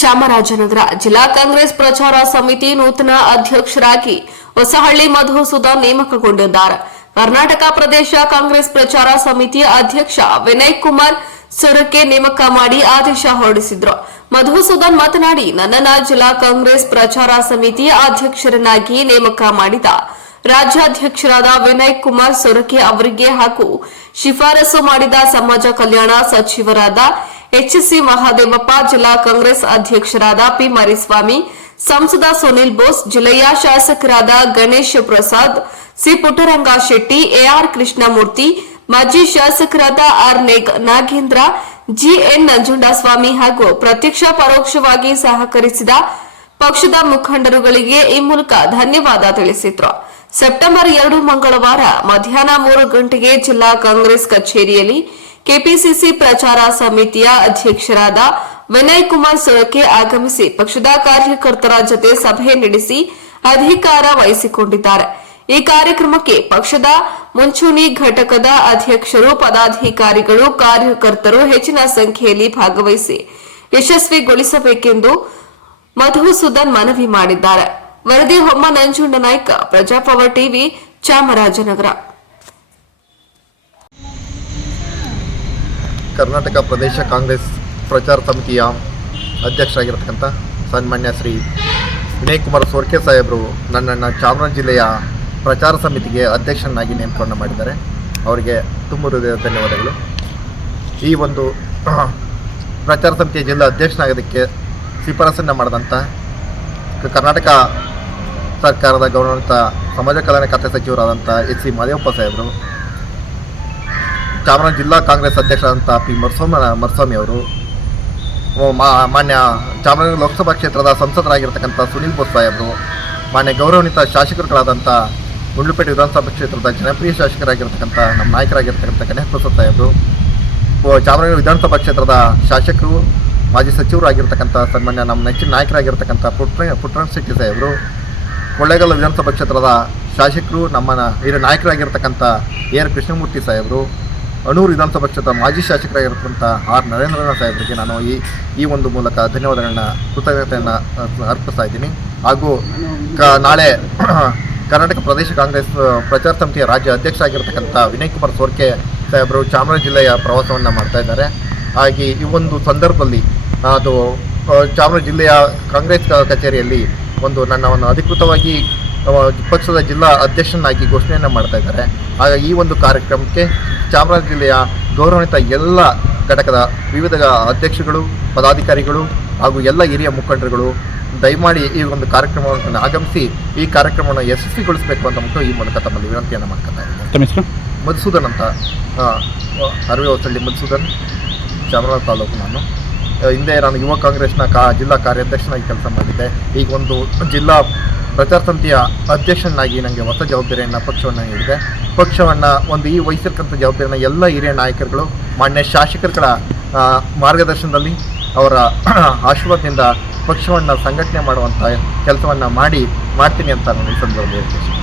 ಚಾಮರಾಜನಗರ ಜಿಲ್ಲಾ ಕಾಂಗ್ರೆಸ್ ಪ್ರಚಾರ ಸಮಿತಿ ನೂತನ ಅಧ್ಯಕ್ಷರಾಗಿ ಹೊಸಹಳ್ಳಿ ಮಧುಸೂದನ್ ನೇಮಕಗೊಂಡಿದ್ದಾರೆ. ಕರ್ನಾಟಕ ಪ್ರದೇಶ ಕಾಂಗ್ರೆಸ್ ಪ್ರಚಾರ ಸಮಿತಿ ಅಧ್ಯಕ್ಷ ವಿನಯ್ ಕುಮಾರ್ ಸೊರಕೆ ನೇಮಕ ಮಾಡಿ ಆದೇಶ ಹೊರಡಿಸಿದ್ರು. ಮಧುಸೂದನ್ ಮಾತನಾಡಿ, ನನ್ನನ್ನು ಜಿಲ್ಲಾ ಕಾಂಗ್ರೆಸ್ ಪ್ರಚಾರ ಸಮಿತಿ ಅಧ್ಯಕ್ಷರನ್ನಾಗಿ ನೇಮಕ ಮಾಡಿದ ರಾಜ್ಯಾಧ್ಯಕ್ಷರಾದ ವಿನಯ್ ಕುಮಾರ್ ಸೊರಕೆ ಅವರಿಗೆ ಹಾಗೂ ಶಿಫಾರಸು ಮಾಡಿದ ಸಮಾಜ ಕಲ್ಯಾಣ ಸಚಿವರಾದ ಎಚ್.ಸಿ. ಮಹಾದೇವಪ್ಪ, ಜಿಲ್ಲಾ ಕಾಂಗ್ರೆಸ್ ಅಧ್ಯಕ್ಷರಾದ ಪಿ. ಮರಿಸ್ವಾಮಿ, ಸಂಸದ ಸುನಿಲ್ ಬೋಸ್, ಜಿಲ್ಲೆಯ ಶಾಸಕರಾದ ಗಣೇಶ್ ಪ್ರಸಾದ್, ಸಿ. ಪುಟ್ಟರಂಗ ಶೆಟ್ಟಿ, ಎ.ಆರ್. ಕೃಷ್ಣಮೂರ್ತಿ, ಮಾಜಿ ಶಾಸಕರಾದ ಆರ್. ನಾಗೇಂದ್ರ, ಜಿ.ಎನ್. ನಂಜುಂಡಸ್ವಾಮಿ ಹಾಗೂ ಪ್ರತ್ಯಕ್ಷ ಪರೋಕ್ಷವಾಗಿ ಸಹಕರಿಸಿದ ಪಕ್ಷದ ಮುಖಂಡರುಗಳಿಗೆ ಈ ಮೂಲಕ ಧನ್ಯವಾದ ತಿಳಿಸಿದ್ರು. ಸೆಪ್ಟೆಂಬರ್ 2 ಮಂಗಳವಾರ ಮಧ್ಯಾಹ್ನ 3 ಗಂಟೆಗೆ ಜಿಲ್ಲಾ ಕಾಂಗ್ರೆಸ್ ಕಚೇರಿಯಲ್ಲಿ ಕೆಪಿಸಿಸಿ ಪ್ರಚಾರ ಸಮಿತಿಯ ಅಧ್ಯಕ್ಷರಾದ ವಿನಯ್ ಕುಮಾರ್ ಸೊರಕೆ ಆಗಮಿಸಿ ಪಕ್ಷದ ಕಾರ್ಯಕರ್ತರ ಜೊತೆ ಸಭೆ ನಡೆಸಿ ಅಧಿಕಾರ ವಹಿಸಿಕೊಂಡಿದ್ದಾರೆ. ಈ ಕಾರ್ಯಕ್ರಮಕ್ಕೆ ಪಕ್ಷದ ಮುಂಚೂಣಿ ಘಟಕದ ಅಧ್ಯಕ್ಷರು, ಪದಾಧಿಕಾರಿಗಳು, ಕಾರ್ಯಕರ್ತರು ಹೆಚ್ಚಿನ ಸಂಖ್ಯೆಯಲ್ಲಿ ಭಾಗವಹಿಸಿ ಯಶಸ್ವಿಗೊಳಿಸಬೇಕೆಂದು ಮಧುಸೂದನ್ ಮನವಿ ಮಾಡಿದ್ದಾರೆ. ವರದಿ ಹೊಮ್ಮ ನಂಜುಂಡನಾಯ್ಕ, ಪ್ರಜಾಪವರ್ ಟಿವಿ, ಚಾಮರಾಜನಗರ. ಕರ್ನಾಟಕ ಪ್ರದೇಶ ಕಾಂಗ್ರೆಸ್ ಪ್ರಚಾರ ಸಮಿತಿಯ ಅಧ್ಯಕ್ಷರಾಗಿರ್ತಕ್ಕಂಥ ಸನ್ಮಾನ್ಯ ಶ್ರೀ ವಿನಯ್ ಕುಮಾರ್ ಸೊರಕೆ ಸಾಹೇಬರು ನನ್ನನ್ನು ಚಾಮರಾಜ ಜಿಲ್ಲೆಯ ಪ್ರಚಾರ ಸಮಿತಿಗೆ ಅಧ್ಯಕ್ಷನಾಗಿ ನೇಮಕ ಮಾಡಿದ್ದಾರೆ. ಅವರಿಗೆ ತುಂಬ ಹೃದಯದ ಧನ್ಯವಾದಗಳು. ಈ ಒಂದು ಪ್ರಚಾರ ಸಮಿತಿಯ ಜಿಲ್ಲಾ ಅಧ್ಯಕ್ಷನಾಗೋದಕ್ಕೆ ಶಿಫಾರಸನ್ನು ಮಾಡಿದಂಥ ಕರ್ನಾಟಕ ಸರ್ಕಾರದ ಗೌರವಾನ್ವಿತ ಸಮಾಜ ಕಲ್ಯಾಣ ಖಾತೆ ಸಚಿವರಾದಂಥ ಎಚ್.ಸಿ. ಮಹದೇವಪ್ಪ ಸಾಹೇಬರು, ಚಾಮರಾಜ ಜಿಲ್ಲಾ ಕಾಂಗ್ರೆಸ್ ಅಧ್ಯಕ್ಷರಾದಂಥ ಪಿ. ಮರಿಸ್ವಾಮಿ ಅವರು, ಮಾನ್ಯ ಚಾಮರಾಜನಗರ ಲೋಕಸಭಾ ಕ್ಷೇತ್ರದ ಸಂಸದರಾಗಿರ್ತಕ್ಕಂಥ ಸುನಿಲ್ ಬೋಸ್ ಸಾಹೇಬರು, ಮಾನ್ಯ ಗೌರವಾನ್ವಿತ ಶಾಸಕರುಗಳಾದಂಥ ಗುಂಡ್ಲುಪೇಟೆ ವಿಧಾನಸಭಾ ಕ್ಷೇತ್ರದ ಜನಪ್ರಿಯ ಶಾಸಕರಾಗಿರ್ತಕ್ಕಂಥ ನಮ್ಮ ನಾಯಕರಾಗಿರ್ತಕ್ಕಂಥ ಗಣೇಶ್ ಪ್ರಸಾದ್ ಸಾಹೇಬರು, ಚಾಮರಾಜನಗರ ವಿಧಾನಸಭಾ ಕ್ಷೇತ್ರದ ಶಾಸಕರು, ಮಾಜಿ ಸಚಿವರಾಗಿರ್ತಕ್ಕಂಥ ಸನ್ಮಾನ್ಯ ನಮ್ಮ ನೆಚ್ಚಿನ ನಾಯಕರಾಗಿರ್ತಕ್ಕಂಥ ಪುಟ್ಟರಂಗ ಶೆಟ್ಟಿ ಸಾಹೇಬರು, ಕೊಳ್ಳೇಗಾಲ ವಿಧಾನಸಭಾ ಕ್ಷೇತ್ರದ ಶಾಸಕರು, ನಮ್ಮ ಹಿರಿಯ ನಾಯಕರಾಗಿರ್ತಕ್ಕಂಥ ಎ.ಆರ್. ಕೃಷ್ಣಮೂರ್ತಿ ಸಾಹೇಬರು, ಅಣೂರು ವಿಧಾನಸಭಾ ಕ್ಷೇತ್ರದ ಮಾಜಿ ಶಾಸಕರಾಗಿರ್ತಕ್ಕಂಥ ಆರ್. ನರೇಂದ್ರನಾಥ್ ಸಾಹೇಬರಿಗೆ ನಾನು ಈ ಒಂದು ಮೂಲಕ ಧನ್ಯವಾದಗಳನ್ನ, ಕೃತಜ್ಞತೆಯನ್ನು ಅರ್ಪಿಸ್ತಾ ಇದ್ದೀನಿ. ಹಾಗೂ ನಾಳೆ ಕರ್ನಾಟಕ ಪ್ರದೇಶ ಕಾಂಗ್ರೆಸ್ ಪ್ರಚಾರ ಸಮಿತಿಯ ರಾಜ್ಯ ಅಧ್ಯಕ್ಷರಾಗಿರ್ತಕ್ಕಂಥ ವಿನಯ್ ಕುಮಾರ್ ಸೊರಕೆ ಸಾಹೇಬರು ಚಾಮರಾಜ ಜಿಲ್ಲೆಯ ಪ್ರವಾಸವನ್ನು ಮಾಡ್ತಾ ಇದ್ದಾರೆ. ಹಾಗೆ ಈ ಒಂದು ಸಂದರ್ಭದಲ್ಲಿ ಅದು ಚಾಮರಾಜ ಜಿಲ್ಲೆಯ ಕಾಂಗ್ರೆಸ್ ಕಚೇರಿಯಲ್ಲಿ ನನ್ನನ್ನು ಅಧಿಕೃತವಾಗಿ ಪಕ್ಷದ ಜಿಲ್ಲಾ ಅಧ್ಯಕ್ಷನಾಗಿ ಘೋಷಣೆಯನ್ನು ಮಾಡ್ತಾ ಇದ್ದಾರೆ. ಹಾಗಾಗಿ ಈ ಒಂದು ಕಾರ್ಯಕ್ರಮಕ್ಕೆ ಚಾಮರಾಜ ಜಿಲ್ಲೆಯ ಗೌರವಾನ್ವಿತ ಎಲ್ಲ ಘಟಕದ ವಿವಿಧ ಅಧ್ಯಕ್ಷಗಳು, ಪದಾಧಿಕಾರಿಗಳು ಹಾಗೂ ಎಲ್ಲ ಹಿರಿಯ ಮುಖಂಡರುಗಳು ದಯಮಾಡಿ ಈ ಒಂದು ಕಾರ್ಯಕ್ರಮವನ್ನು ಆಗಮಿಸಿ ಈ ಕಾರ್ಯಕ್ರಮವನ್ನು ಯಶಸ್ವಿಗೊಳಿಸಬೇಕು ಅಂತ ಈ ಮೂಲಕ ತಮ್ಮಲ್ಲಿ ವಿನಂತಿಯನ್ನು ಮಾಡ್ಕೊತಾ ಇದ್ದೀನಿ. ಮಧುಸೂದನ್ ಅಂತ, ಅರವೆ ಹೊಸಳ್ಳಿ ಮಧುಸೂದನ್, ಚಾಮರಾಜ ತಾಲೂಕು. ಹಿಂದೆ ನಾನು ಯುವ ಕಾಂಗ್ರೆಸ್ನ ಜಿಲ್ಲಾ ಕಾರ್ಯಾಧ್ಯಕ್ಷನಾಗಿ ಕೆಲಸ ಮಾಡಿದ್ದೆ. ಈಗ ಒಂದು ಜಿಲ್ಲಾ ಪ್ರಚಾರ ಸಮಿತಿಯ ಅಧ್ಯಕ್ಷನಾಗಿ ನನಗೆ ಹೊಸ ಜವಾಬ್ದಾರಿಯನ್ನು ಪಕ್ಷವನ್ನು ನೀಡಿದೆ. ಪಕ್ಷವನ್ನು ಈ ವಹಿಸಿರ್ತಕ್ಕಂಥ ಜವಾಬ್ದಾರಿಯನ್ನು ಎಲ್ಲ ಹಿರಿಯ ನಾಯಕರುಗಳು, ಮಾನ್ಯ ಶಾಸಕರುಗಳ ಮಾರ್ಗದರ್ಶನದಲ್ಲಿ, ಅವರ ಆಶೀರ್ವಾದದಿಂದ ಪಕ್ಷವನ್ನು ಸಂಘಟನೆ ಮಾಡುವಂಥ ಕೆಲಸವನ್ನು ಮಾಡ್ತೀನಿ ಅಂತ ನಾನು ಈ ಸಂದರ್ಭದಲ್ಲಿ ಹೇಳ್ತೀನಿ.